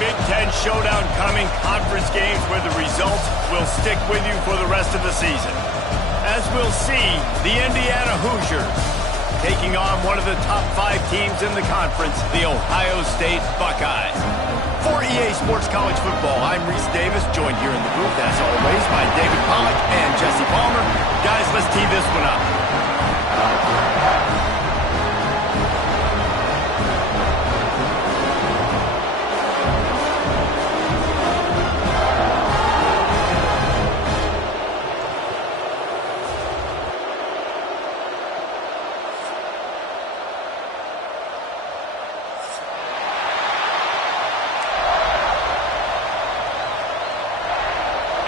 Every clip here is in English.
Big Ten showdown coming, conference games where the results will stick with you for the rest of the season. As we'll see, the Indiana Hoosiers taking on one of the top 5 teams in the conference, the Ohio State Buckeyes. For EA Sports College Football, I'm Reese Davis, joined here in the booth, as always, by David Pollack and Jesse Palmer. Guys, let's tee this one up.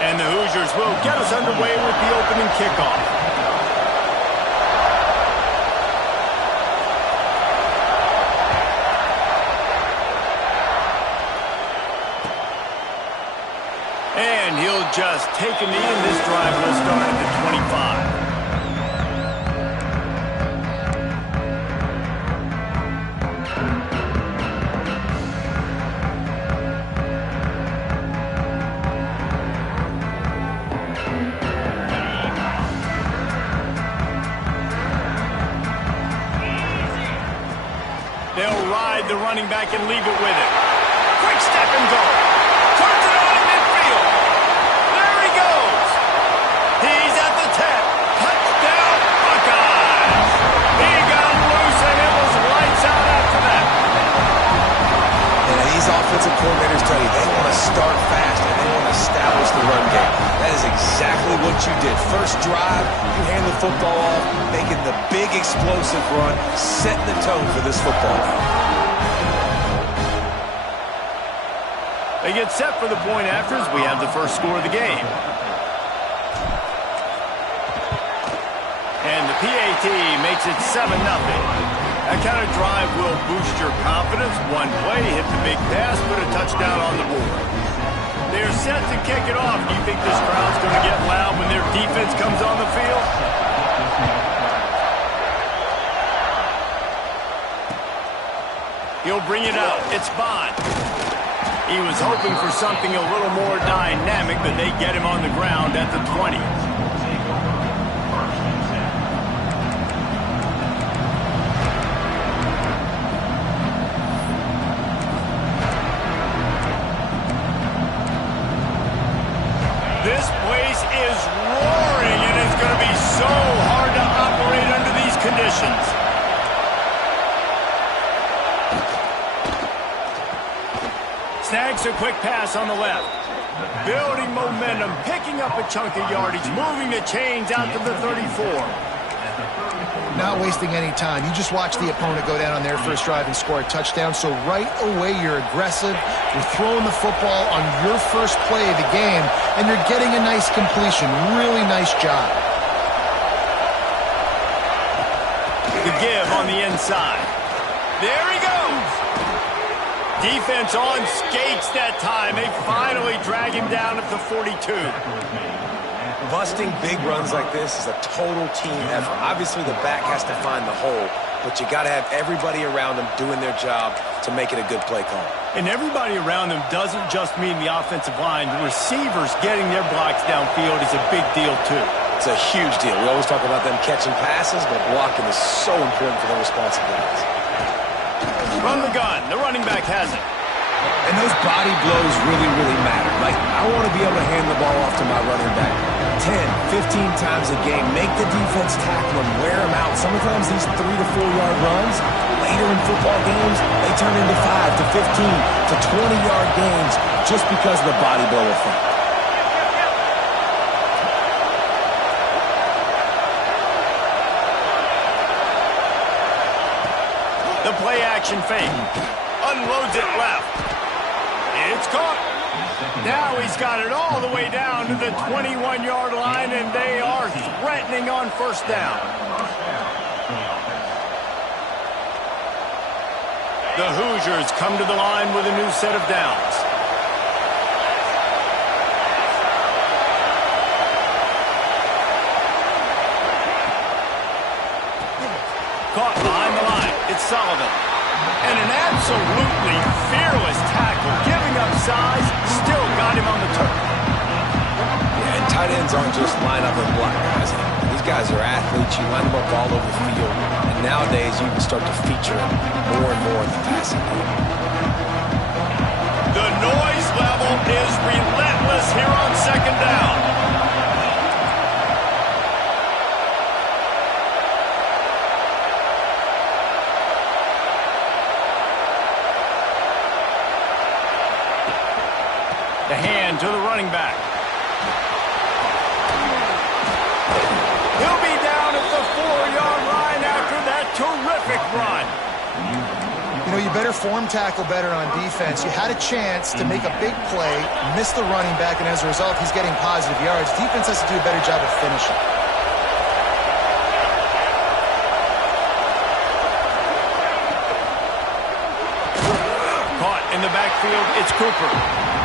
And the Hoosiers will get us underway with the opening kickoff. And he'll just take a knee, and this drive will start at the 25. They'll ride the running back and leave it with it. Quick step and go. Turns it on in midfield. There he goes. He's at the 10. Touchdown, Buckeyes. He got loose, and it was lights out after that. And these offensive coordinators tell you they want to start fast and they want to establish the run game. That is exactly what you did. First drive, you hand the football off, making the big explosive run, setting the tone for this football game. They get set for the point after as we have the first score of the game. And the PAT makes it 7-0. That kind of drive will boost your confidence. One play, hit the big pass, put a touchdown on the board. They're set to kick it off. Do you think this crowd's going to get loud when their defense comes on the field? He'll bring it out. It's Bond. He was hoping for something a little more dynamic, but they get him on the ground at the 20. This place is roaring, and it's going to be so hard to operate under these conditions. Snags a quick pass on the left. Building momentum, picking up a chunk of yardage, moving the chains out to the 34. Not wasting any time. You just watch the opponent go down on their first drive and score a touchdown. So right away, you're aggressive. You're throwing the football on your first play of the game, and you're getting a nice completion. Really nice job. The give on the inside. There he goes. Defense on skates that time. They finally drag him down at the 42. Busting big runs like this is a total team effort. Obviously, the back has to find the hole, but you got to have everybody around them doing their job to make it a good play call. And everybody around them doesn't just mean the offensive line. The receivers getting their blocks downfield is a big deal, too. It's a huge deal. We always talk about them catching passes, but blocking is so important for their responsibilities. From the gun, the running back has it. And those body blows really, really matter. Like, I want to be able to hand the ball off to my running back 10, 15 times a game. Make the defense tackle him, wear him out. Sometimes these 3 to 4 yard runs, later in football games, they turn into 5 to 15 to 20 yard gains just because of the body blow effect. The play action fake. Unloads it left. It's caught. Now he's got it all the way down to the 21-yard line, and they are threatening on first down. The Hoosiers come to the line with a new set of downs. Caught behind the line. It's Sullivan. And an absolutely fearless tackle, giving up size, still got him on the turf. Yeah, and tight ends aren't just line up and block guys anymore. These guys are athletes. You line them up all over the field. And nowadays, you can start to feature them more and more in the passing game. The noise level is relentless here on second down. The hand to the running back. He'll be down at the 4-yard line after that terrific run. You know, you better form tackle better on defense. You had a chance to make a big play, miss the running back, and as a result, he's getting positive yards. Defense has to do a better job of finishing. Caught in the backfield, it's Cooper.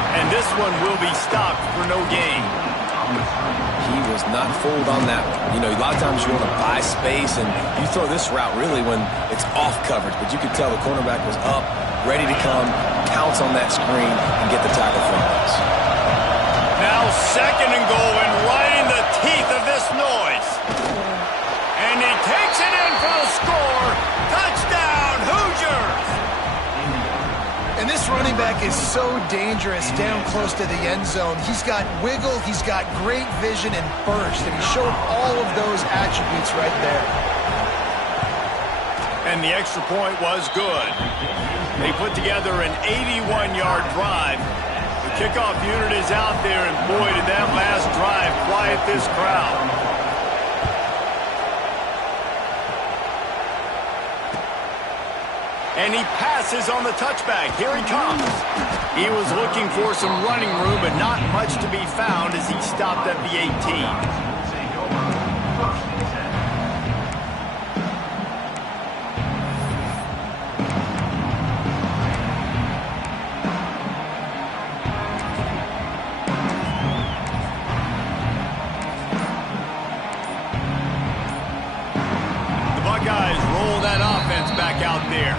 And this one will be stopped for no gain. He was not fooled on that one. You know, a lot of times you want to buy space, and you throw this route really when it's off coverage. But you could tell the cornerback was up, ready to come, pounce on that screen, and get the tackle for a loss. Now second and goal, and right in the teeth of this noise. And he takes it in for the score. Touchdown, Hoosiers! And this running back is so dangerous down close to the end zone. He's got wiggle, he's got great vision and burst, and he showed all of those attributes right there. And the extra point was good. They put together an 81-yard drive. The kickoff unit is out there, and boy, did that last drive quiet this crowd. And he passes on the touchback. Here he comes. He was looking for some running room, but not much to be found as he stopped at the 18. The Buckeyes roll that offense back out there.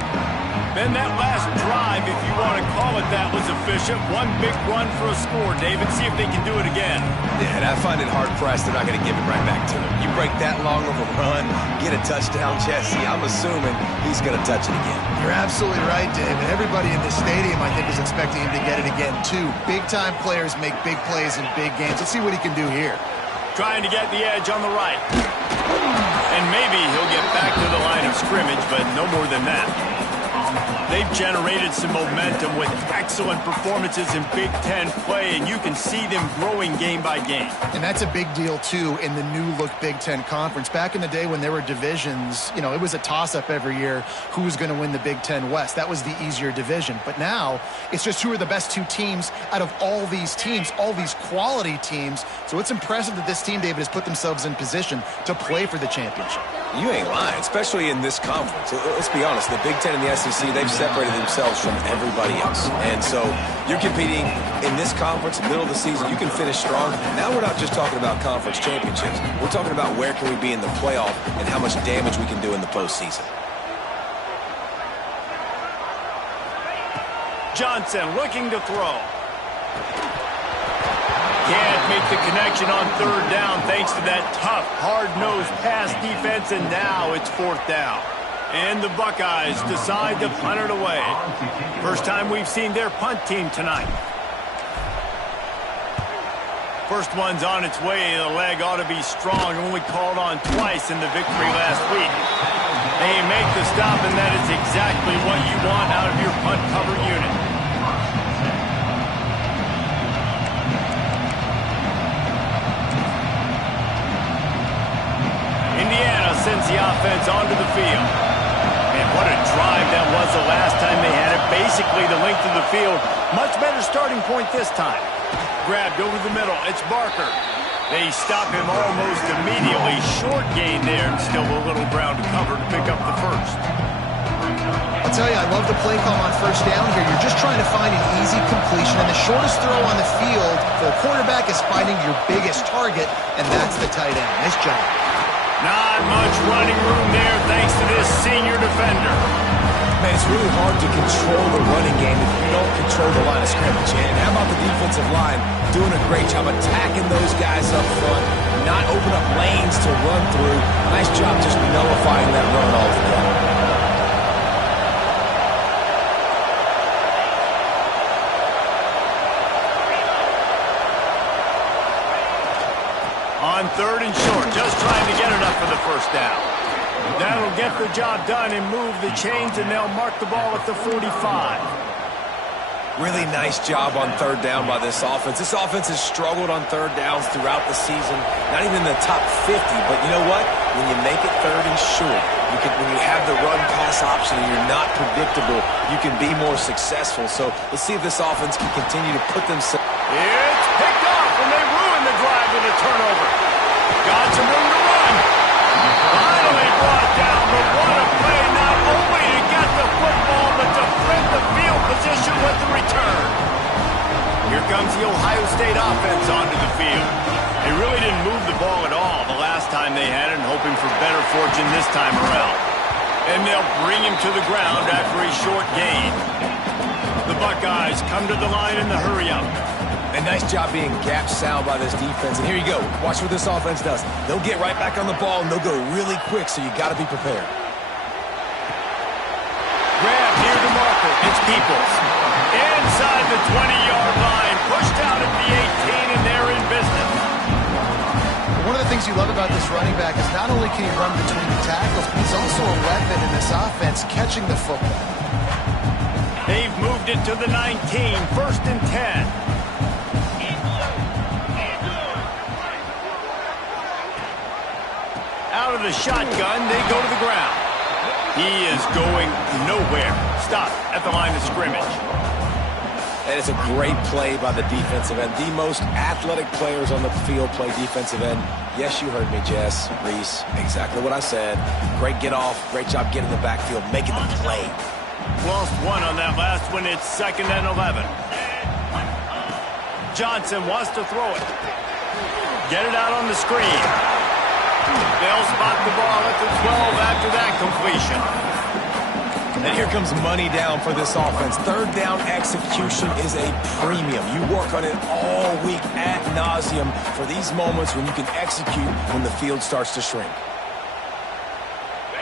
Then that last drive, if you want to call it that, was efficient. One big run for a score, David. See if they can do it again. Yeah, and I find it hard-pressed they're not going to give it right back to him. You break that long of a run, get a touchdown, Jesse, I'm assuming he's going to touch it again. You're absolutely right, David. Everybody in the stadium, I think, is expecting him to get it again, too. Big-time players make big plays in big games. Let's see what he can do here. Trying to get the edge on the right. And maybe he'll get back to the line of scrimmage, but no more than that. They've generated some momentum with excellent performances in Big Ten play, and you can see them growing game by game. And that's a big deal, too, in the new-look Big Ten Conference. Back in the day when there were divisions, you know, it was a toss-up every year who was going to win the Big Ten West. That was the easier division. But now, it's just who are the best two teams out of all these teams, all these quality teams. So it's impressive that this team, David, has put themselves in position to play for the championship. You ain't lying, especially in this conference. Let's be honest, the Big Ten and the SEC, they've separated themselves from everybody else. And so you're competing in this conference, middle of the season. You can finish strong. Now we're not just talking about conference championships. We're talking about where can we be in the playoff and how much damage we can do in the postseason. Johnson looking to throw. Can't make the connection on third down thanks to that tough, hard-nosed pass defense, and now it's fourth down. And the Buckeyes decide to punt it away. First time we've seen their punt team tonight. First one's on its way. The leg ought to be strong, only called on twice in the victory last week. They make the stop, and that is exactly what you want out of your punt cover unit. Indiana sends the offense onto the field. And what a drive that was the last time they had it. Basically the length of the field. Much better starting point this time. Grabbed over the middle. It's Barker. They stop him almost immediately. Short gain there, and still a little ground to cover to pick up the first. I'll tell you, I love the play call on first down here. You're just trying to find an easy completion, and the shortest throw on the field for a quarterback is finding your biggest target, and that's the tight end. Nice job. Not much running room there thanks to this senior defender. Man, it's really hard to control the running game if you don't control the line of scrimmage. And how about the defensive line doing a great job attacking those guys up front, not open up lanes to run through. Nice job just nullifying that run altogether. On 3rd and short, just trying to get it up for the first down. That'll get the job done and move the chains, and they'll mark the ball at the 45. Really nice job on 3rd down by this offense. This offense has struggled on 3rd downs throughout the season. Not even in the top 50, but you know what? When you make it 3rd and short, when you have the run-pass option and you're not predictable, you can be more successful. So let's see if this offense can continue to put themselves... It's picked off, and they ruin the drive with a turnover. Got some room to run. Finally brought down, but what a play, not only to get the football, but to flip the field position with the return. Here comes the Ohio State offense onto the field. They really didn't move the ball at all the last time they had it, hoping for better fortune this time around. And they'll bring him to the ground after a short gain. The Buckeyes come to the line in the hurry-up. A nice job being gap sound by this defense. And here you go. Watch what this offense does. They'll get right back on the ball, and they'll go really quick, so you got to be prepared. Grab near the marker. It's Peoples. Inside the 20-yard line. Pushed out at the 18, and they're in business. One of the things you love about this running back is not only can he run between the tackles, but he's also a weapon in this offense catching the football. They've moved it to the 19, 1st and 10. Out of the shotgun, they go to the ground. He is going nowhere. Stop at the line of scrimmage. And it's a great play by the defensive end. The most athletic players on the field play defensive end. Yes, you heard me, Jess, Reese. Exactly what I said. Great get off. Great job getting the backfield, making the play. Lost one on that last one. It's 2nd and 11. Johnson wants to throw it. Get it out on the screen. They'll spot the ball at the 12 after that completion. And here comes money down for this offense. 3rd down execution is a premium. You work on it all week ad nauseum for these moments when you can execute when the field starts to shrink.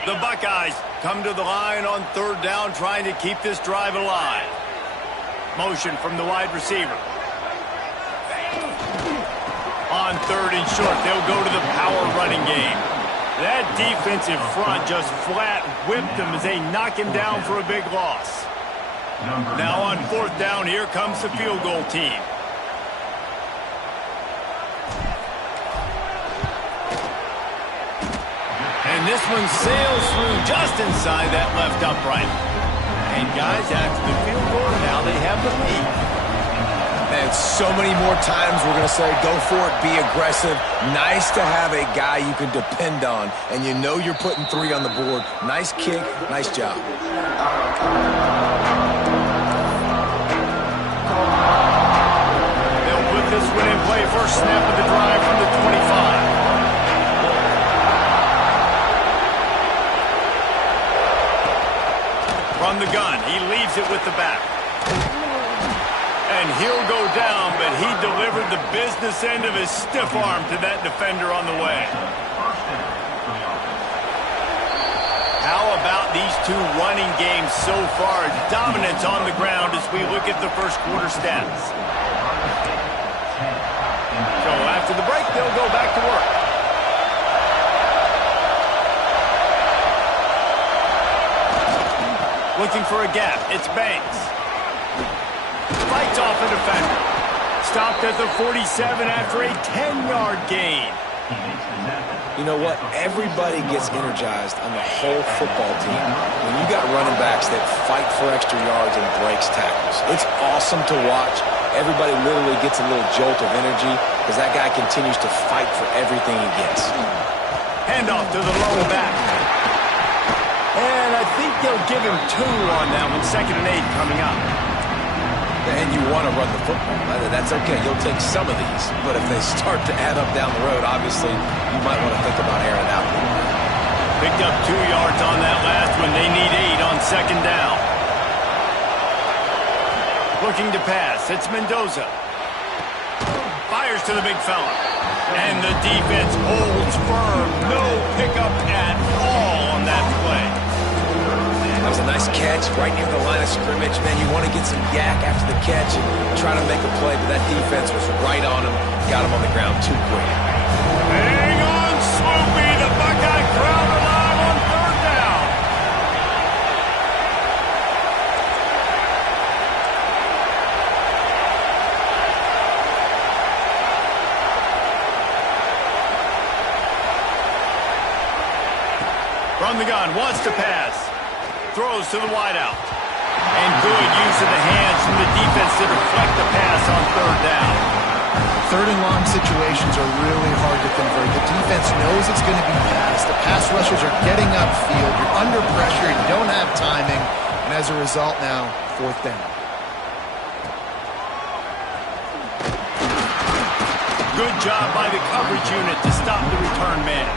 The Buckeyes come to the line on 3rd down, trying to keep this drive alive. Motion from the wide receiver. On 3rd and short, they'll go to the power running game. That defensive front just flat whipped him as they knock him down for a big loss. Now on 4th down, here comes the field goal team. And this one sails through just inside that left upright. And guys, after the field goal, now they have the lead. And so many more times we're going to say, go for it, be aggressive. Nice to have a guy you can depend on, and you know you're putting 3 on the board. Nice kick, nice job. They'll put this one in play. First snap of the drive from the 25. From the gun, he leaves it with the back. And he'll go down, but he delivered the business end of his stiff arm to that defender on the way. How about these two running games so far? Dominance on the ground as we look at the first quarter stats. So after the break, they'll go back to work. Looking for a gap. It's Banks. Fights off a defender. Stopped at the 47 after a 10-yard gain. You know what? Everybody gets energized on the whole football team when you got running backs that fight for extra yards and breaks tackles. It's awesome to watch. Everybody literally gets a little jolt of energy because that guy continues to fight for everything he gets. Handoff to the low back. And I think they'll give him 2 on that one. 2nd and 8 coming up. And you want to run the football. That's okay. You'll take some of these. But if they start to add up down the road, obviously, you might want to think about airing it out a little bit. Picked up 2 yards on that last one. They need 8 on second down. Looking to pass. It's Mendoza. Fires to the big fella. And the defense holds firm. No pickup at all on that play. That was a nice catch right near the line of scrimmage. Man, you want to get some yak after the catch and try to make a play, but that defense was right on him. Got him on the ground too quick. Hang on, Swoopy. The Buckeye crowd alive on third down. From the gun, wants to pass. Throws to the wideout. And good use of the hands from the defense to deflect the pass on third down. Third and long situations are really hard to convert. The defense knows it's going to be passed. The pass rushers are getting upfield. You're under pressure. You don't have timing. And as a result now, fourth down. Good job by the coverage unit to stop the return man.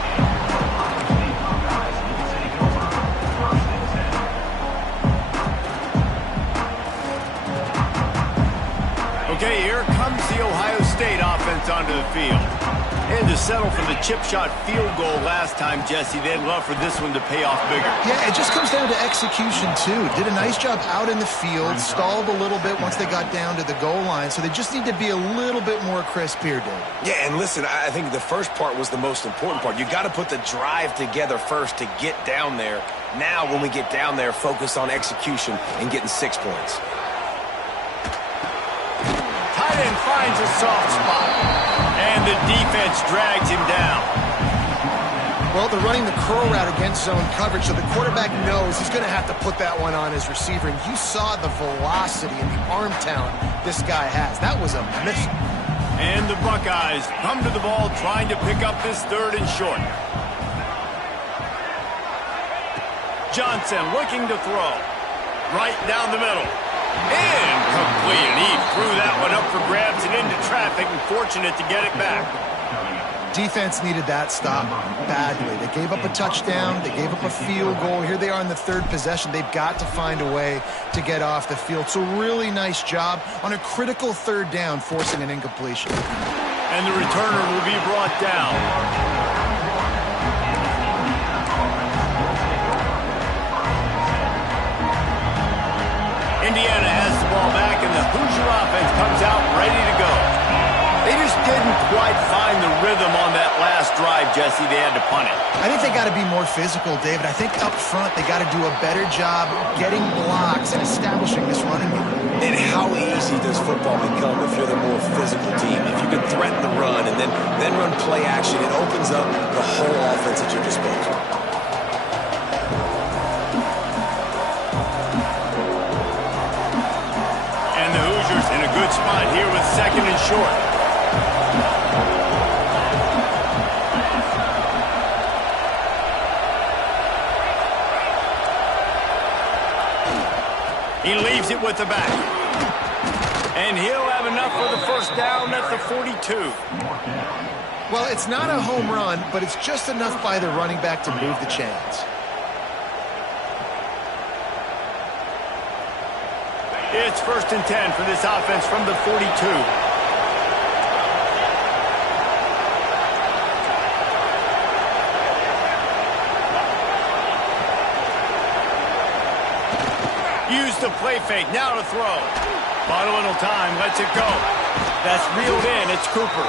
Okay, here comes the Ohio State offense onto the field. And to settle for the chip shot field goal last time, Jesse, they'd love for this one to pay off bigger. Yeah, it just comes down to execution, too. Did a nice job out in the field, stalled a little bit once they got down to the goal line, so they just need to be a little bit more crisp here, Dave. Yeah, and listen, I think the first part was the most important part. You got to put the drive together first to get down there. Now, when we get down there, focus on execution and getting 6 points. Tight end finds a soft spot, and the defense drags him down. Well, they're running the curl route against zone coverage, so the quarterback knows he's going to have to put that one on his receiver. And you saw the velocity and the arm talent this guy has. That was a missile. And the Buckeyes come to the ball trying to pick up this third and short. Johnson looking to throw. Right down the middle. Incomplete, and he threw that one up for grabs and into traffic, and fortunate to get it back. Defense needed that stop badly. They gave up a touchdown. They gave up a field goal. Here they are in the third possession. They've got to find a way to get off the field. So really nice job on a critical third down, forcing an incompletion. And the returner will be brought down. Indiana has the ball back, and the Hoosier offense comes out ready to go. They just didn't quite find the rhythm on that last drive, Jesse. They had to punt it. I think they got to be more physical, David. I think up front they got to do a better job getting blocks and establishing this running game. And how easy does football become if you're the more physical team? If you can threaten the run and then run play action, it opens up the whole offense at your disposal. In a good spot here with second and short. He leaves it with the back. And he'll have enough for the first down at the 42. Well, it's not a home run, but it's just enough by the running back to move the chains. It's 1st and 10 for this offense from the 42. Use the play fake, now to throw. Bought a little time, lets it go. That's reeled in, it's Cooper.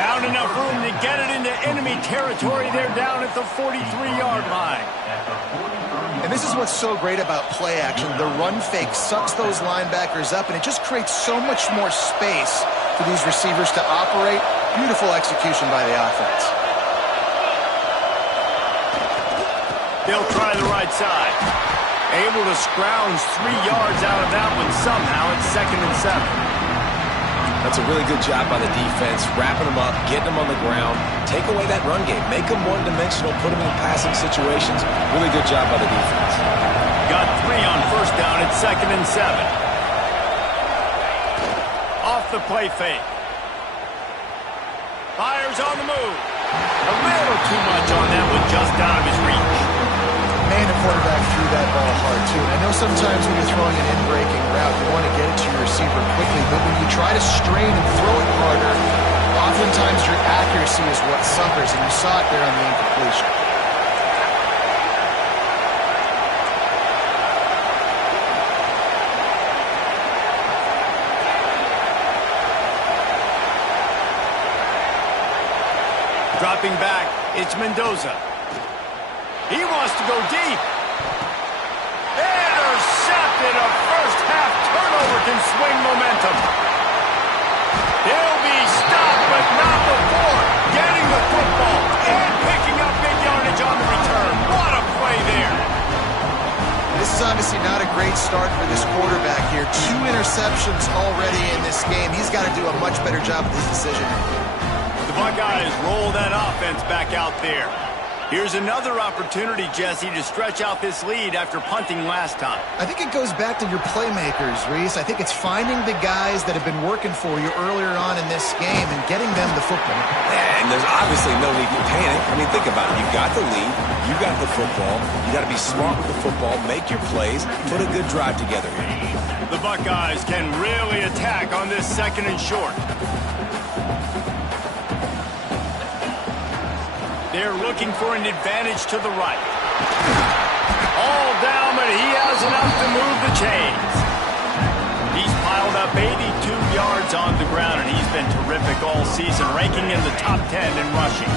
Found enough room to get it into enemy territory. They're down at the 43-yard line. And this is what's so great about play action. The run fake sucks those linebackers up, and it just creates so much more space for these receivers to operate. Beautiful execution by the offense. They'll try the right side. Able to scrounge 3 yards out of that one somehow. It's 2nd and 7. That's a really good job by the defense, wrapping them up, getting them on the ground, take away that run game, make them one-dimensional, put them in passing situations. Really good job by the defense. Got 3 on first down at 2nd and 7. Off the play fake. Fires on the move. A little too much on that one, just out of his reach. sometimes when you're throwing an in-breaking route, you want to get it to your receiver quickly, but when you try to strain and throw it harder, oftentimes your accuracy is what suffers, and you saw it there on the incompletion. Dropping back, it's Mendoza. He wants to go deep. Intercepted. A first-half turnover can swing momentum. He'll be stopped, but not before getting the football and picking up big yardage on the return. What a play there. This is obviously not a great start for this quarterback here. 2 interceptions already in this game. He's got to do a much better job with his decision-making. The Buckeyes roll that offense back out there. Here's another opportunity, Jesse, to stretch out this lead after punting last time. I think it goes back to your playmakers, Reese. I think it's finding the guys that have been working for you earlier on in this game and getting them the football. Yeah, and there's obviously no need to panic. I mean, think about it. You've got the lead. You got the football. You got to be smart with the football. Make your plays. Put a good drive together here. The Buckeyes can really attack on this 2nd and short. They're looking for an advantage to the right. All down, but he has enough to move the chains. He's piled up 82 yards on the ground, and he's been terrific all season, ranking in the top 10 in rushing.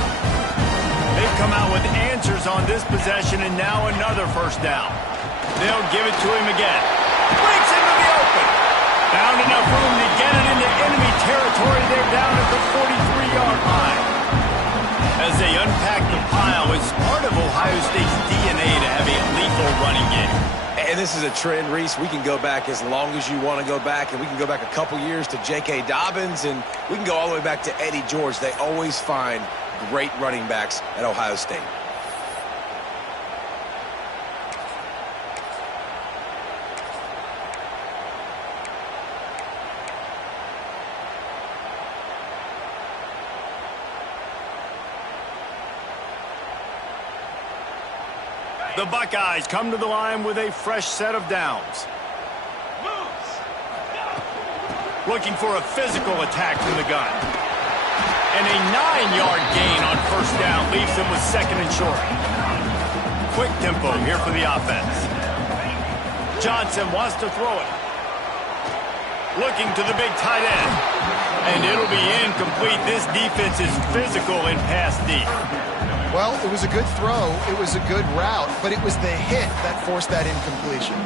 They've come out with answers on this possession, and now another first down. They'll give it to him again. Breaks into the open. Found enough room to get it into enemy territory. They're down at the 43-yard line. As they unpack the pile, it's part of Ohio State's DNA to have a lethal running game. And this is a trend, Reese. We can go back as long as you want to go back, and we can go back a couple years to J.K. Dobbins, and we can go all the way back to Eddie George. They always find great running backs at Ohio State. The Buckeyes come to the line with a fresh set of downs. Looking for a physical attack from the gun. And a 9-yard gain on first down leaves them with 2nd and short. Quick tempo here for the offense. Johnson wants to throw it. Looking to the big tight end. And it'll be incomplete. This defense is physical in pass deep. Well, it was a good throw, it was a good route, but it was the hit that forced that incompletion.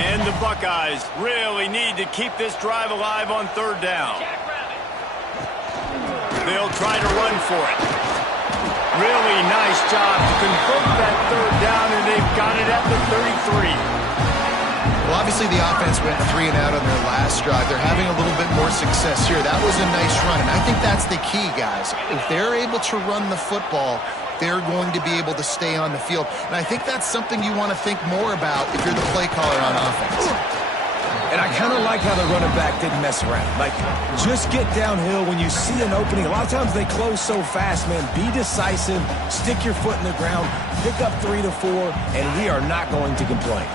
And the Buckeyes really need to keep this drive alive on 3rd down. They'll try to run for it. Really nice job to convert that 3rd down, and they've got it at the 33. Well, obviously the offense went 3 and out on their last drive. They're having a little bit more success here. That was a nice run, and I think that's the key, guys. If they're able to run the football, they're going to be able to stay on the field. And I think that's something you want to think more about if you're the play caller on offense. And I kind of like how the running back didn't mess around. Like, just get downhill when you see an opening. A lot of times they close so fast, man. Be decisive, stick your foot in the ground, pick up 3 to 4, and we are not going to complain.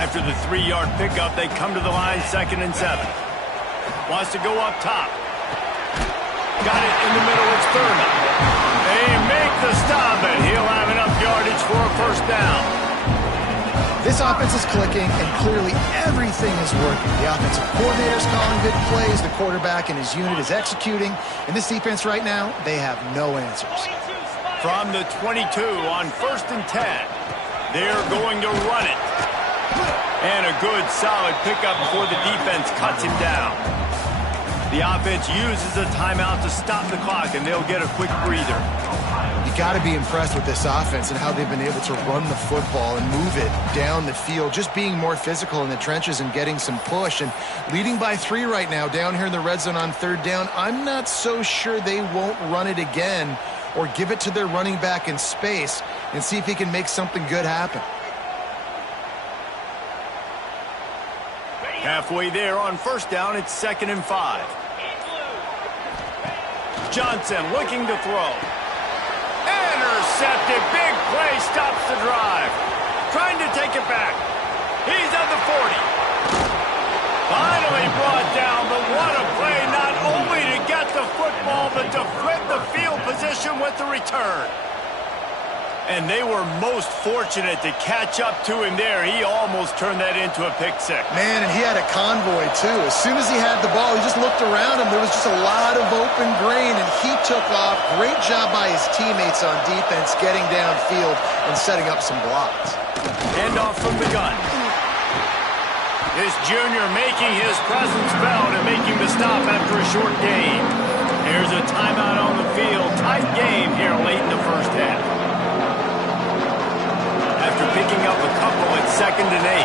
After the 3-yard pickup, they come to the line 2nd and 7. Wants to go up top. Got it in the middle, it's Thurman. They make the stop, and he'll have enough yardage for a first down. This offense is clicking, and clearly everything is working. The offensive coordinator's calling good plays, the quarterback and his unit is executing, and this defense right now, they have no answers. From the 22 on 1st and 10, they're going to run it. And a good, solid pickup before the defense cuts him down. The offense uses a timeout to stop the clock, and they'll get a quick breather. You got to be impressed with this offense and how they've been able to run the football and move it down the field, just being more physical in the trenches and getting some push. And leading by 3 right now down here in the red zone on 3rd down, I'm not so sure they won't run it again or give it to their running back in space and see if he can make something good happen. Halfway there on 1st down, it's 2nd and 5. Johnson looking to throw. Intercepted. Big play stops the drive. Trying to take it back. He's at the 40. Finally brought down, but what a play, not only to get the football, but to flip the field position with the return. And they were most fortunate to catch up to him there. He almost turned that into a pick six. Man, and he had a convoy, too. As soon as he had the ball, he just looked around him. There was just a lot of open grain, and he took off. Great job by his teammates on defense, getting downfield and setting up some blocks. Handoff from the gun. This junior making his presence felt and making the stop after a short gain. Here's a timeout on the field. Tight game here late in the first half. After picking up a couple at 2nd and 8.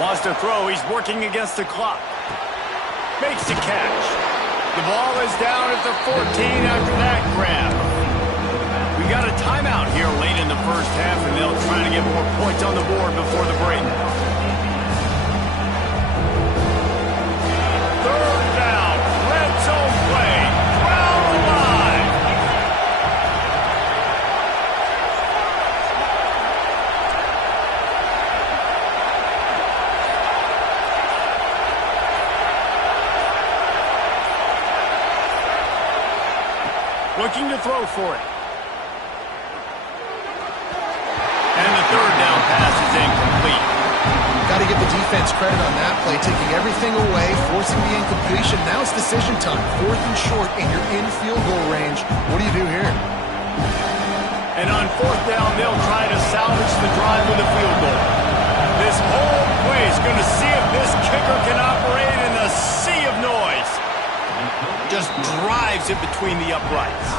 Wants to throw. He's working against the clock. Makes the catch. The ball is down at the 14 after that grab. We got a timeout here late in the first half, and they'll try to get more points on the board before the break. 3rd down. Red zone play. Crowd alive. Looking to throw for it. And the 3rd down pass is incomplete. Got to give the defense credit on that play, taking everything away, forcing the incompletion. Now it's decision time. 4th and short, and you're in field goal range. What do you do here? And on 4th down, they'll try to salvage the drive with a field goal. This whole play is going to see if this kicker can operate in the sea of noise. Just drives it between the uprights.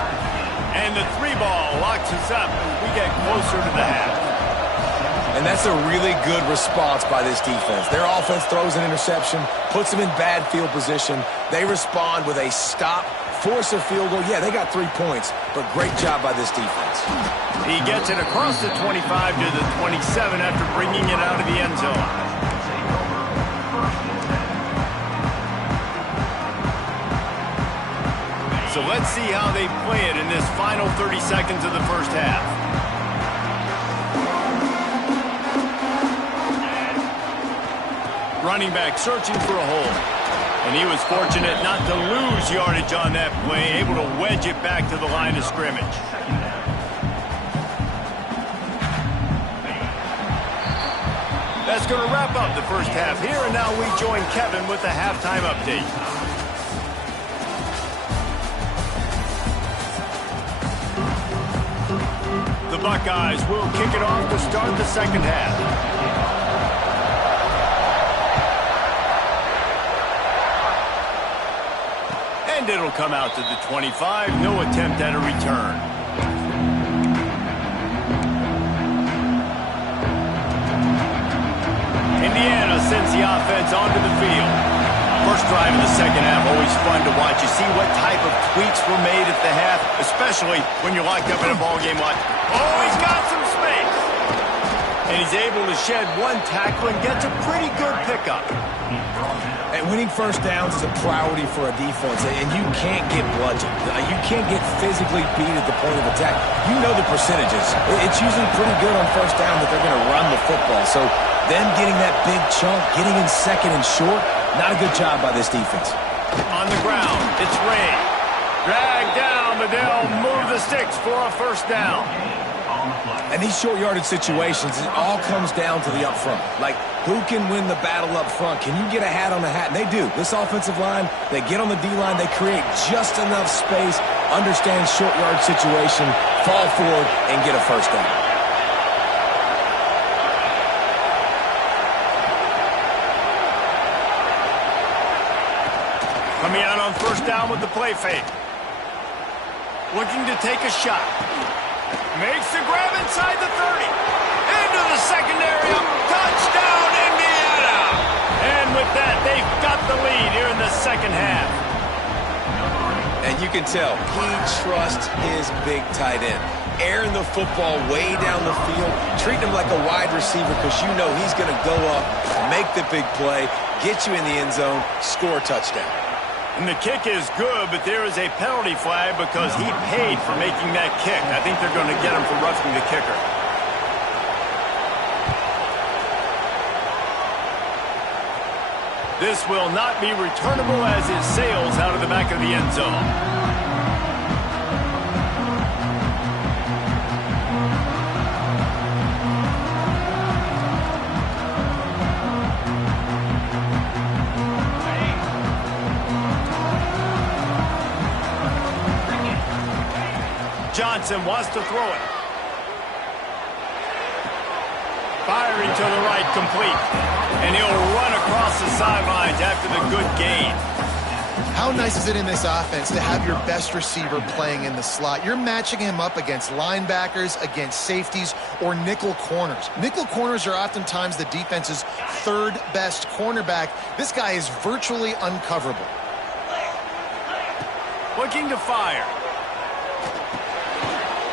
And the 3-ball locks us up as we get closer to the half. And that's a really good response by this defense. Their offense throws an interception, puts them in bad field position. They respond with a stop, force a field goal. Yeah, they got 3 points, but great job by this defense. He gets it across the 25 to the 27 after bringing it out of the end zone. So let's see how they play it in this final 30 seconds of the first half. Running back searching for a hole. And he was fortunate not to lose yardage on that play, able to wedge it back to the line of scrimmage. That's going to wrap up the first half here, and now we join Kevin with the halftime update. The Buckeyes will kick it off to start the second half. And it'll come out to the 25. No attempt at a return. Indiana sends the offense onto the field. First drive of the second half, always fun to watch. You see what type of tweaks were made at the half, especially when you're locked up in a ball game. Oh, he's got some space. And he's able to shed one tackle and gets a pretty good pickup. And winning first downs is a priority for a defense, and you can't get bludgeoned. You can't get physically beat at the point of attack. You know the percentages. It's usually pretty good on first down that they're going to run the football. So them getting that big chunk, getting in second and short, not a good job by this defense. On the ground, it's Ray. Dragged down, but they'll move the sticks for a first down. And these short yardage situations, it all comes down to the up front. Like, who can win the battle up front? Can you get a hat on the hat? And they do. This offensive line, they get on the D-line, they create just enough space, understand short yard situation, fall forward, and get a first down. Coming out on first down with the play fake. Looking to take a shot. Makes the grab inside the 30. Into the secondary. Touchdown, Indiana! And with that, they've got the lead here in the second half. And you can tell he trusts his big tight end. Airing the football way down the field, treating him like a wide receiver because you know he's going to go up, make the big play, get you in the end zone, score a touchdown. And the kick is good, but there is a penalty flag because he paid for making that kick. I think they're going to get him for roughing the kicker. This will not be returnable as it sails out of the back of the end zone. Johnson wants to throw it. Firing to the right, complete. And he'll run across the sidelines after the good gain. How nice is it in this offense to have your best receiver playing in the slot? You're matching him up against linebackers, against safeties, or nickel corners. Nickel corners are oftentimes the defense's third best cornerback. This guy is virtually uncoverable. Looking to fire.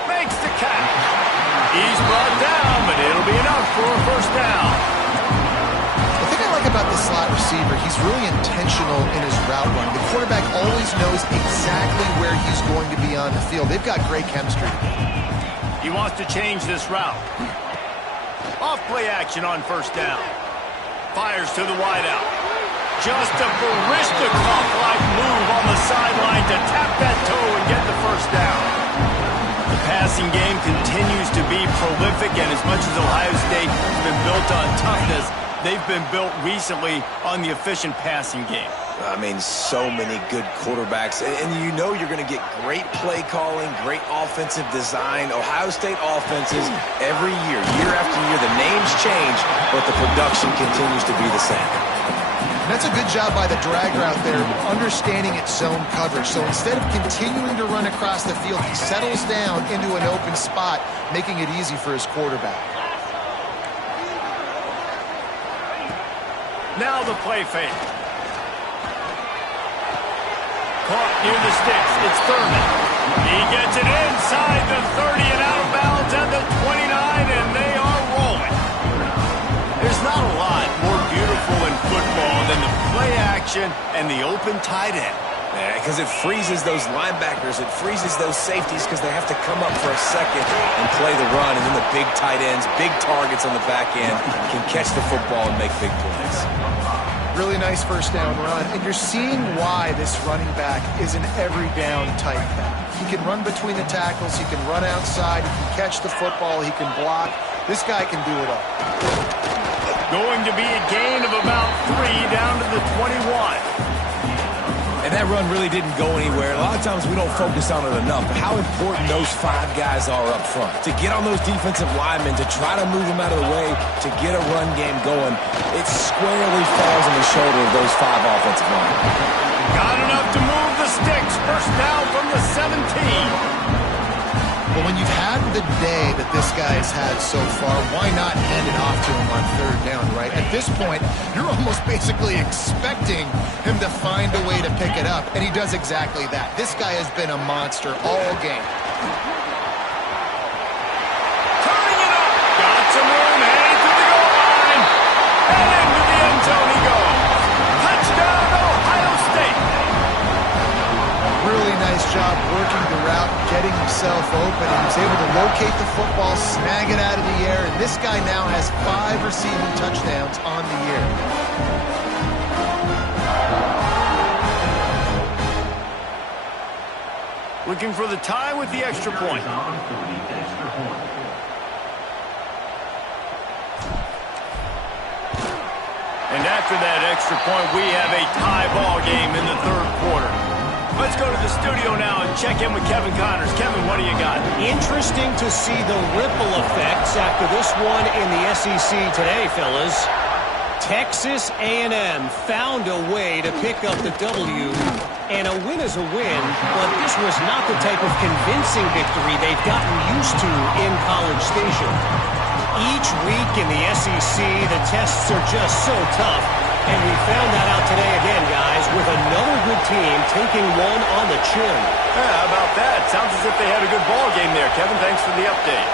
Makes the catch. He's brought down, but it'll be enough for a first down. The thing I like about the slot receiver, he's really intentional in his route run. The quarterback always knows exactly where he's going to be on the field. They've got great chemistry. He wants to change this route. Off play action on first down. Fires to the wideout. Just a Barishnikov-like move on the sideline to tap that toe and get the first down. The passing game continues to be prolific, and as much as Ohio State has been built on toughness, they've been built recently on the efficient passing game. I mean, so many good quarterbacks, and you know you're going to get great play calling, great offensive design. Ohio State offenses every year, year after year, the names change, but the production continues to be the same. That's a good job by the drag route there, understanding its zone coverage. So instead of continuing to run across the field, he settles down into an open spot, making it easy for his quarterback. Now the play fake. Caught near the sticks. It's Thurman. He gets it inside the 30 and out of bounds at the 29, and they are rolling. There's not a lot more beautiful in football than the play action and the open tight end. Yeah, because it freezes those linebackers, it freezes those safeties because they have to come up for a second and play the run, and then the big tight ends, big targets on the back end can catch the football and make big plays. Really nice first down run, and you're seeing why this running back is an every down type back. He can run between the tackles, he can run outside, he can catch the football, he can block. This guy can do it all. Going to be a gain of about 3 down to the 21. And that run really didn't go anywhere. A lot of times we don't focus on it enough, but how important those 5 guys are up front. To get on those defensive linemen, to try to move them out of the way, to get a run game going, it squarely falls on the shoulder of those 5 offensive linemen. Got enough to move the sticks. First down from the 17. But when you've had the day that this guy has had so far, why not hand it off to him on third down, right? At this point, you're almost basically expecting him to find a way to pick it up, and he does exactly that. This guy has been a monster all game. Turning it up. Got some room, headed to the goal line. And into the end zone he goes. Touchdown, Ohio State. Really nice job working the route, getting himself open, and he was able to locate the football, snag it out of the air, and this guy now has 5 receiving touchdowns on the year. Looking for the tie with the extra point. And after that extra point, we have a tie ball game in the third quarter. Let's go to the studio now and check in with Kevin Connors. Kevin, what do you got? Interesting to see the ripple effects after this one in the SEC today, fellas. Texas A&M found a way to pick up the W, and a win is a win, but this was not the type of convincing victory they've gotten used to in College Station. Each week in the SEC, the tests are just so tough. And we found that out today again, guys, with another good team taking one on the chin. Yeah, how about that? Sounds as if they had a good ball game there, Kevin. Thanks for the update.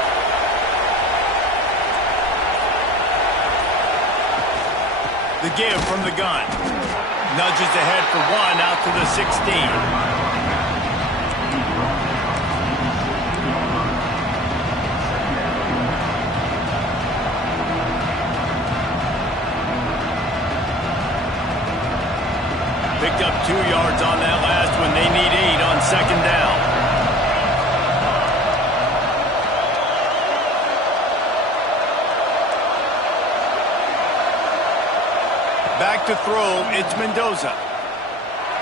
The give from the gun. Nudges ahead for one out to the 16. Picked up 2 yards on that last one. They need 8 on second down. Back to throw, it's Mendoza.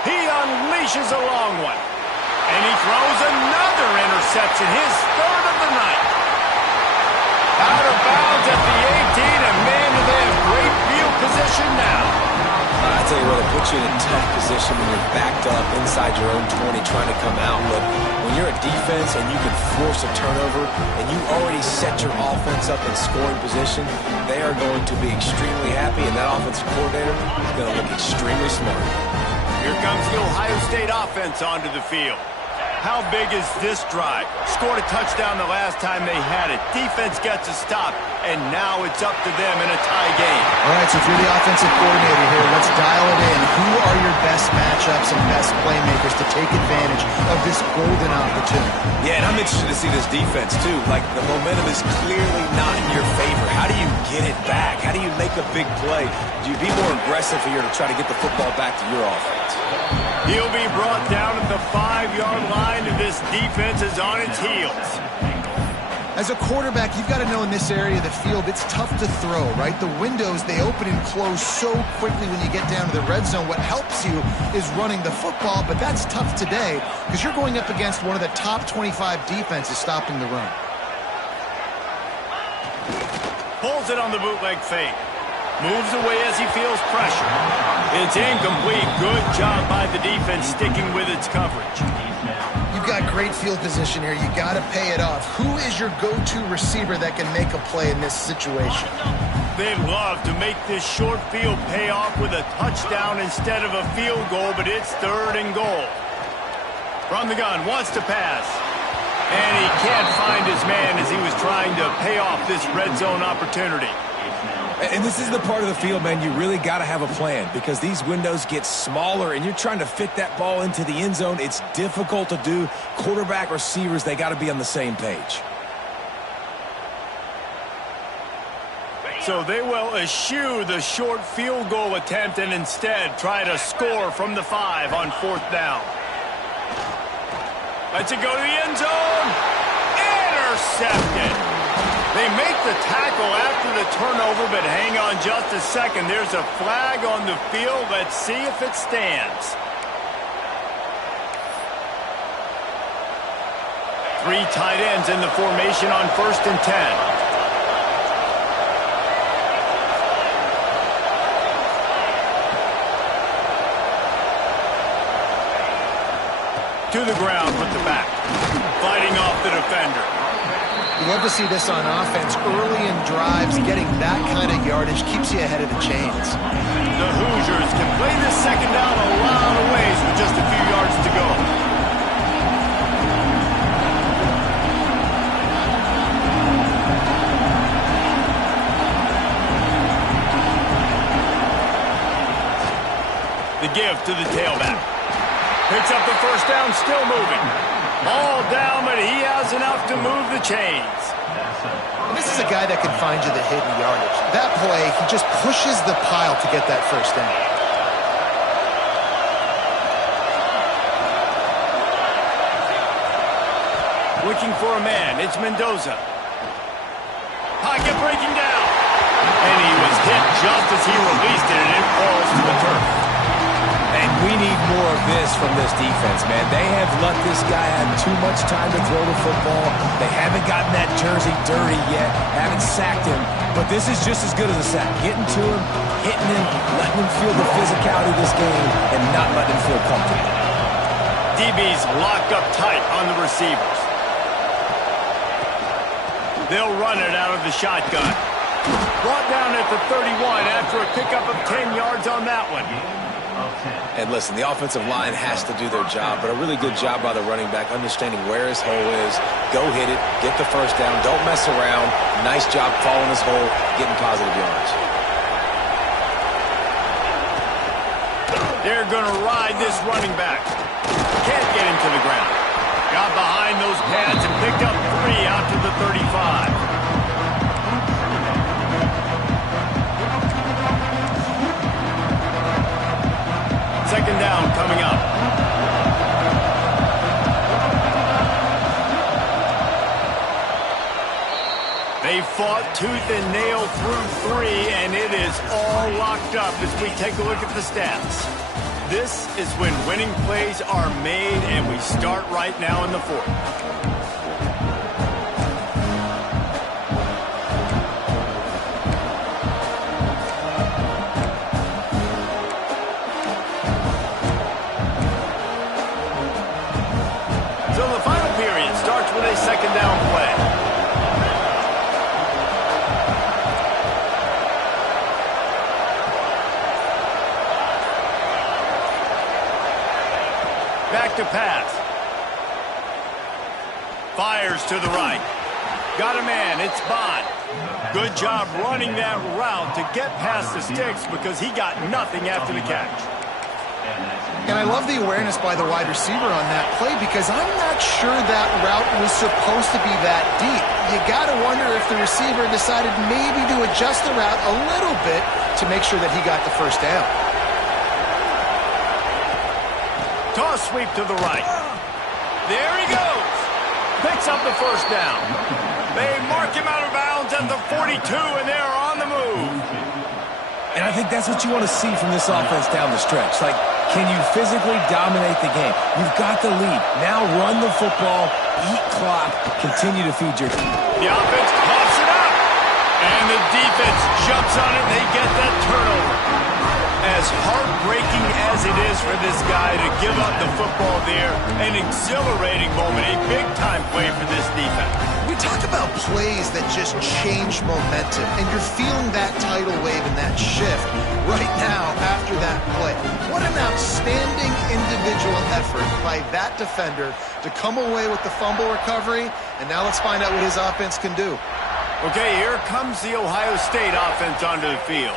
He unleashes a long one. And he throws another interception, his third of the night. Out of bounds at the 18, and man, do they have great field position now. I tell you what, it puts you in a tough position when you're backed up inside your own 20 trying to come out. But when you're a defense and you can force a turnover and you already set your offense up in scoring position, they are going to be extremely happy, and that offensive coordinator is going to look extremely smart. Here comes the Ohio State offense onto the field. How big is this drive? Scored a touchdown the last time they had it. Defense gets a stop, and now it's up to them in a tie game. All right, so if you're the offensive coordinator here, let's dial it in. Who are your best matchups and best playmakers to take advantage of this golden opportunity? Yeah, and I'm interested to see this defense, too. Like, the momentum is clearly not in your favor. How do you get it back? How do you make a big play? Do you be more aggressive here to try to get the football back to your offense? He'll be brought down at the 5-yard line, and this defense is on its heels. As a quarterback, you've got to know in this area of the field, it's tough to throw, right? The windows, they open and close so quickly when you get down to the red zone. What helps you is running the football, but that's tough today because you're going up against one of the top 25 defenses stopping the run. Pulls it on the bootleg fake. Moves away as he feels pressure. It's incomplete. Good job by the defense sticking with its coverage. You've got great field position here. You got to pay it off. Who is your go-to receiver that can make a play in this situation? They'd love to make this short field pay off with a touchdown instead of a field goal, but it's 3rd and goal. From the gun, wants to pass. And he can't find his man as he was trying to pay off this red zone opportunity. And this is the part of the field, man, you really got to have a plan because these windows get smaller and you're trying to fit that ball into the end zone. It's difficult to do. Quarterback, receivers, they got to be on the same page. So they will eschew the short field goal attempt and instead try to score from the 5 on 4th down. Lets it go to the end zone. Intercepted. They make the tackle after the turnover, but hang on just a second. There's a flag on the field. Let's see if it stands. 3 tight ends in the formation on 1st and 10. To the ground with the back. Fighting off the defender. You love to see this on offense. Early in drives, getting that kind of yardage keeps you ahead of the chains. The Hoosiers can play this second down a lot of ways with just a few yards to go. The give to the tailback. Picks up the 1st down, still moving. All down, but he has enough to move the chains. And this is a guy that can find you the hidden yardage. That play, he just pushes the pile to get that 1st down. Looking for a man, it's Mendoza. Pocket breaking down. And he was hit just as he released it, and it falls to the turf. And we need more of this from this defense, man. They have let this guy have too much time to throw the football. They haven't gotten that jersey dirty yet, haven't sacked him. But this is just as good as a sack. Getting to him, hitting him, letting him feel the physicality of this game, and not letting him feel comfortable. DB's locked up tight on the receivers. They'll run it out of the shotgun. Brought down at the 31 after a pickup of 10 yards on that one. And listen, the offensive line has to do their job, but a really good job by the running back understanding where his hole is. Go hit it, get the first down, don't mess around. Nice job following his hole, getting positive yards. They're going to ride this running back. Can't get him to the ground. Got behind those pads and picked up 3 out to the 35. Second down coming up. They fought tooth and nail through 3, and it is all locked up as we take a look at the stats. This is when winning plays are made, and we start right now in the 4th. Second down play. Back to pass. Fires to the right. Got a man. It's Bond. Good job running that route to get past the sticks because he got nothing after the catch. And I love the awareness by the wide receiver on that play because I'm not sure that route was supposed to be that deep. You got to wonder if the receiver decided maybe to adjust the route a little bit to make sure that he got the first down. Toss sweep to the right. There he goes. Picks up the first down. They mark him out of bounds at the 42, and they're on the move. And I think that's what you want to see from this offense down the stretch. Like, can you physically dominate the game? You've got the lead. Now run the football, eat clock, continue to feed your team. The offense pops it up. And the defense jumps on it, and they get that turnover. As heartbreaking as it is for this guy to give up the football there, an exhilarating moment, a big-time play for this defense. We talk about plays that just change momentum, and you're feeling that tidal wave and that shift right now after that play. What an outstanding individual effort by that defender to come away with the fumble recovery, and now let's find out what his offense can do. Okay, here comes the Ohio State offense onto the field.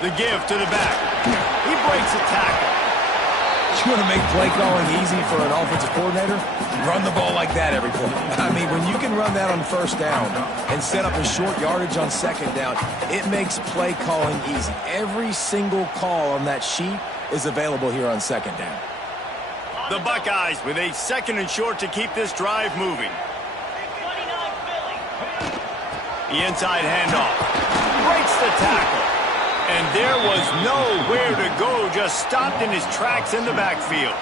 The give to the back. He breaks a tackle. You want to make play calling easy for an offensive coordinator? Run the ball like that every play. I mean, when you can run that on first down and set up a short yardage on second down, it makes play calling easy. Every single call on that sheet is available here on second down. The Buckeyes with a 2nd and short to keep this drive moving. The inside handoff. Breaks the tackle. And there was nowhere to go, just stopped in his tracks in the backfield.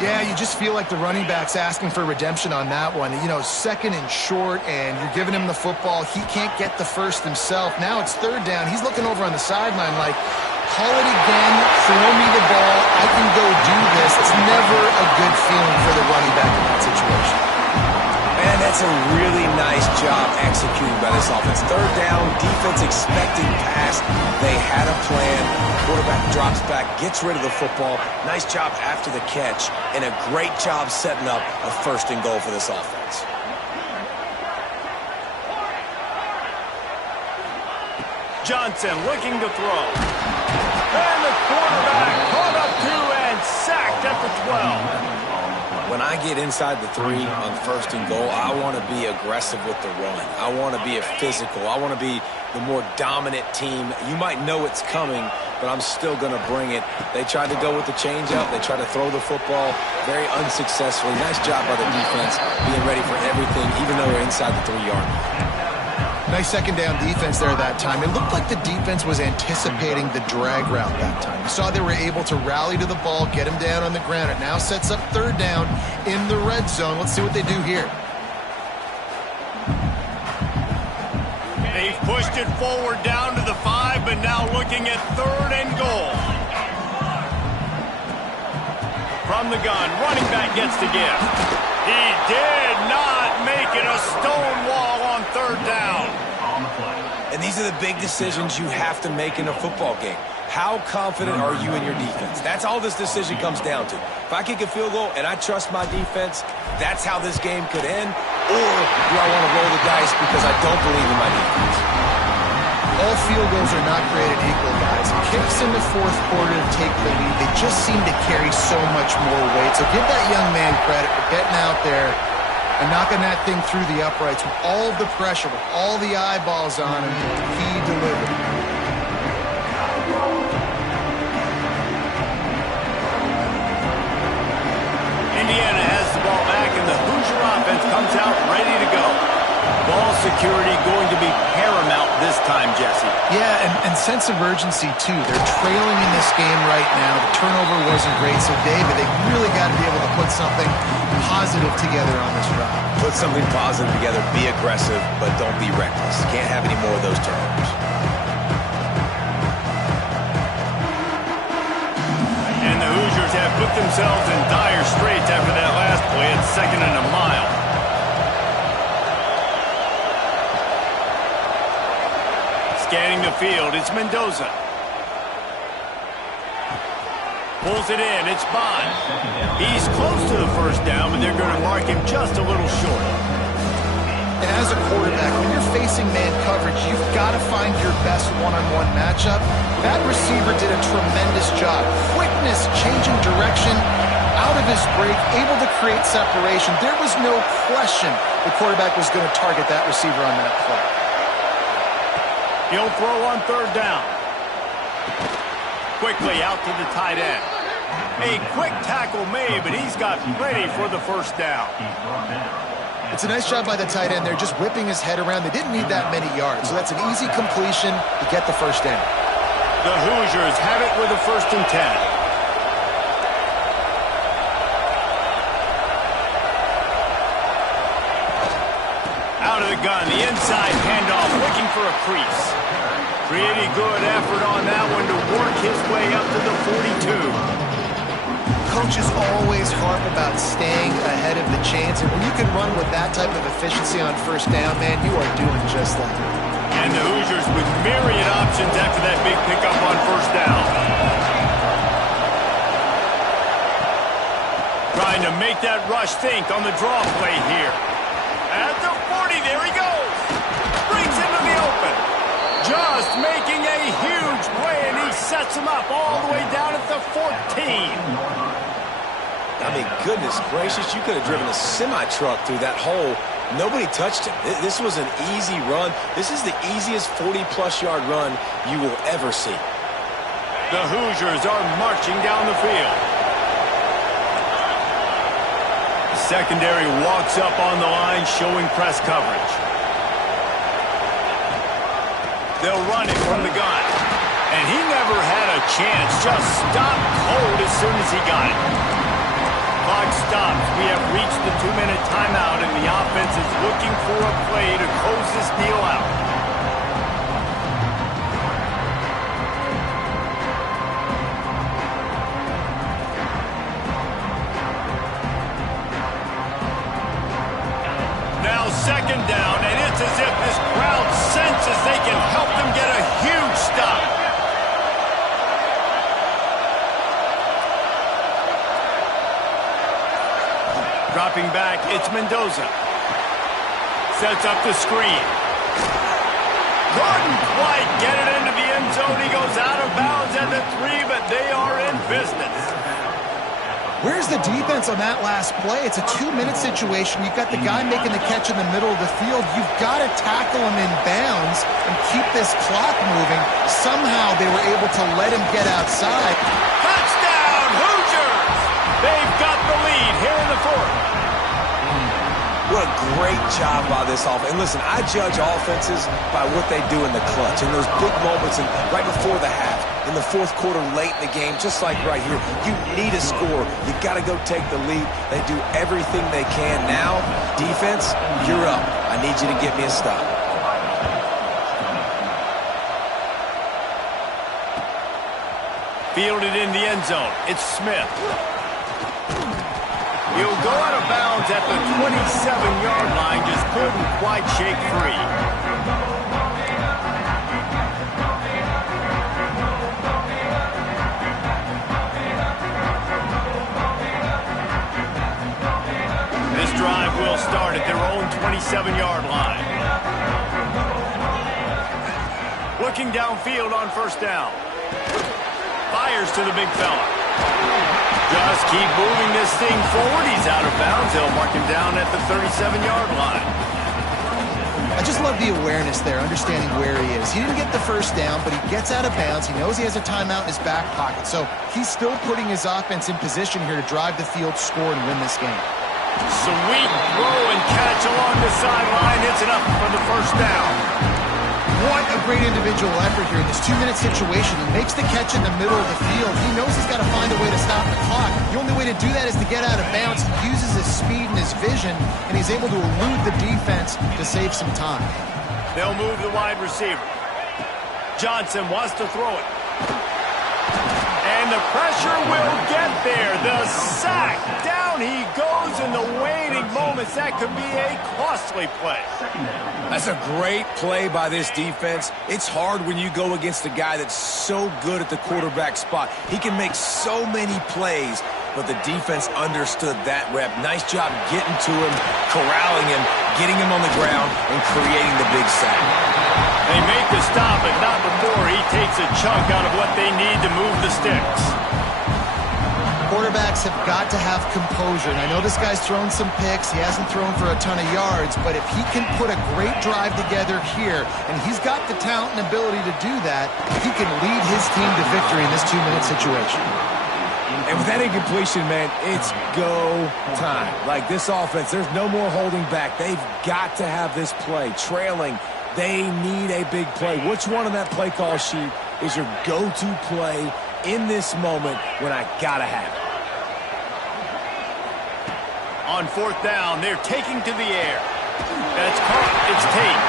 Yeah, you just feel like the running back's asking for redemption on that one. You know, 2nd and short, and you're giving him the football. He can't get the first himself. Now it's 3rd down. He's looking over on the sideline like, call it again, throw me the ball, I can go do this. It's never a good feeling for the running back in that situation. Man, that's a really nice job executing by this offense. 3rd down, defense expecting pass. They had a plan. Quarterback drops back, gets rid of the football. Nice job after the catch, and a great job setting up a 1st and goal for this offense. Johnson looking to throw. And the quarterback caught up to and sacked at the 12. When I get inside the 3 on 1st and goal, I want to be aggressive with the run. I want to be a physical. I want to be the more dominant team. You might know it's coming, but I'm still going to bring it. They tried to go with the changeup. They tried to throw the football very unsuccessfully. Nice job by the defense being ready for everything, even though they're inside the 3-yard line. Nice 2nd down defense there that time. It looked like the defense was anticipating the drag route that time. You saw they were able to rally to the ball, get him down on the ground. It now sets up 3rd down in the red zone. Let's see what they do here. They've pushed it forward down to the 5, but now looking at 3rd and goal. From the gun, running back gets the give. He did not make it a stone wall on 3rd down. And these are the big decisions you have to make in a football game. How confident are you in your defense? That's all this decision comes down to. If I kick a field goal and I trust my defense, that's how this game could end. Or do I want to roll the dice because I don't believe in my defense? All field goals are not created equal, guys. Kicks in the fourth quarter to take the lead, they just seem to carry so much more weight. So give that young man credit for getting out there and knocking that thing through the uprights with all of the pressure, with all the eyeballs on him. He delivered. Indiana has the ball back, and the Hoosier offense comes out ready to go. Ball security going to be paramount this time, Jesse. Yeah, and sense of urgency, too. They're trailing in this game right now. The turnover wasn't great. So, David, they really got to be able to put something positive together on this drive. Put something positive together. Be aggressive, but don't be reckless. Can't have any more of those turnovers. And the Hoosiers have put themselves in dire straits after that last play at 2nd and a mile. Scanning the field, it's Mendoza. Pulls it in, it's Bond. He's close to the first down, but they're going to mark him just a little short. And as a quarterback, when you're facing man coverage, you've got to find your best one-on-one matchup. That receiver did a tremendous job. Quickness, changing direction, out of his break, able to create separation. There was no question the quarterback was going to target that receiver on that play. He'll throw on 3rd down. Quickly out to the tight end. A quick tackle made, but he's got plenty for the first down. It's a nice job by the tight end there, just whipping his head around. They didn't need that many yards, so that's an easy completion to get the first down. The Hoosiers have it with a 1st and 10. Out of the gun, the inside handoff, looking for a crease. Pretty good effort on that one to work his way up to the 42. Coaches always harp about staying ahead of the chains, and when you can run with that type of efficiency on 1st down, man, you are doing just that. And the Hoosiers with myriad options after that big pickup on 1st down. Trying to make that rush think on the draw play here. At the 40, there he goes. Brings him to the open. Just making a huge play, and he sets him up all the way down at the 14. I mean, goodness gracious, you could have driven a semi-truck through that hole. Nobody touched him. This was an easy run. This is the easiest 40-plus yard run you will ever see. The Hoosiers are marching down the field. The secondary walks up on the line, showing press coverage. They'll run it from the gun. And he never had a chance. Just stopped cold as soon as he got it. Clock stops. We have reached the 2-minute timeout, and the offense is looking for a play to close this deal out. Now 2nd down, and it's as if this crowd senses they can help them get a huge stop. Dropping back, it's Mendoza. Sets up the screen. Couldn't quite get it into the end zone. He goes out of bounds at the 3, but they are in business. Where's the defense on that last play? It's a 2-minute situation. You've got the guy making the catch in the middle of the field. You've got to tackle him in bounds and keep this clock moving. Somehow they were able to let him get outside. Touchdown, Hoosiers! They've got the lead here in the 4th. What a great job by this offense. And listen, I judge offenses by what they do in the clutch, in those big moments and right before the half, in the 4th quarter, late in the game, just like right here. You need a score. You got to go take the lead. They do everything they can. Now, defense, you're up. I need you to get me a stop. Fielded in the end zone. It's Smith. He'll go out of bounds at the 27-yard line. Just couldn't quite shake free. 27-yard line. Looking downfield on first down. Fires to the big fella. Just keep moving this thing forward. He's out of bounds. They'll mark him down at the 37-yard line. I just love the awareness there, understanding where he is. He didn't get the first down, but he gets out of bounds. He knows he has a timeout in his back pocket. So he's still putting his offense in position here to drive the field, score, and win this game. Sweet throw and catch along the sideline. It's enough for the first down. What a great individual effort here in this 2-minute situation. He makes the catch in the middle of the field. He knows he's got to find a way to stop the clock. The only way to do that is to get out of bounds. He uses his speed and his vision, and he's able to elude the defense to save some time. They'll move the wide receiver. Johnson wants to throw it. And the pressure will get there. The sack. Down he goes in the waiting moments. That could be a costly play. That's a great play by this defense. It's hard when you go against a guy that's so good at the quarterback spot. He can make so many plays, but the defense understood that rep. Nice job getting to him, corralling him, getting him on the ground, and creating the big sack. They make the stop, but not before he takes a chunk out of what they need to move the sticks. Quarterbacks have got to have composure. And I know this guy's thrown some picks. He hasn't thrown for a ton of yards. But if he can put a great drive together here, and he's got the talent and ability to do that, he can lead his team to victory in this 2-minute situation. And with that incompletion, man, it's go time. Like this offense, there's no more holding back. They've got to have this play. Trailing, they need a big play. Which one on that play call sheet is your go-to play in this moment when I gotta have it? On fourth down, they're taking to the air. That's caught. It's Tate.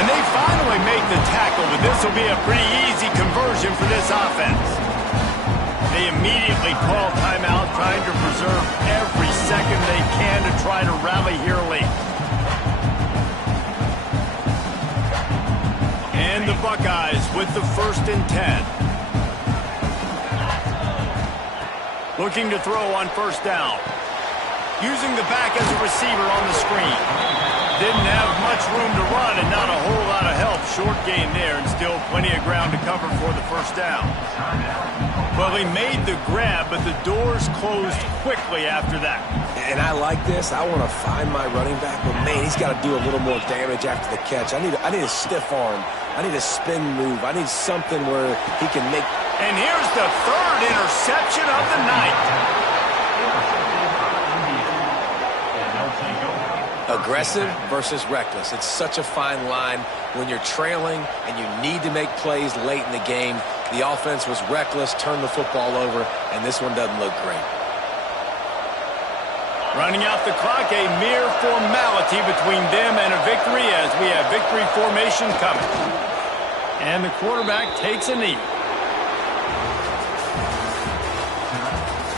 And they finally make the tackle, but this will be a pretty easy conversion for this offense. They immediately call timeout, trying to preserve every second they can to try to rally here late. And the Buckeyes with the 1st and 10. Looking to throw on first down. Using the back as a receiver on the screen. Didn't have much room to run and not a whole lot of help. Short gain there and still plenty of ground to cover for the first down. Well, he made the grab, but the doors closed quickly after that. And I like this. I want to find my running back, but man, he's got to do a little more damage after the catch. I need a stiff arm. I need a spin move. I need something where he can make. And here's the 3rd interception of the night. Aggressive versus reckless. It's such a fine line when you're trailing and you need to make plays late in the game. The offense was reckless, turned the football over, and this one doesn't look great. Running out the clock, a mere formality between them and a victory as we have victory formation coming. And the quarterback takes a knee.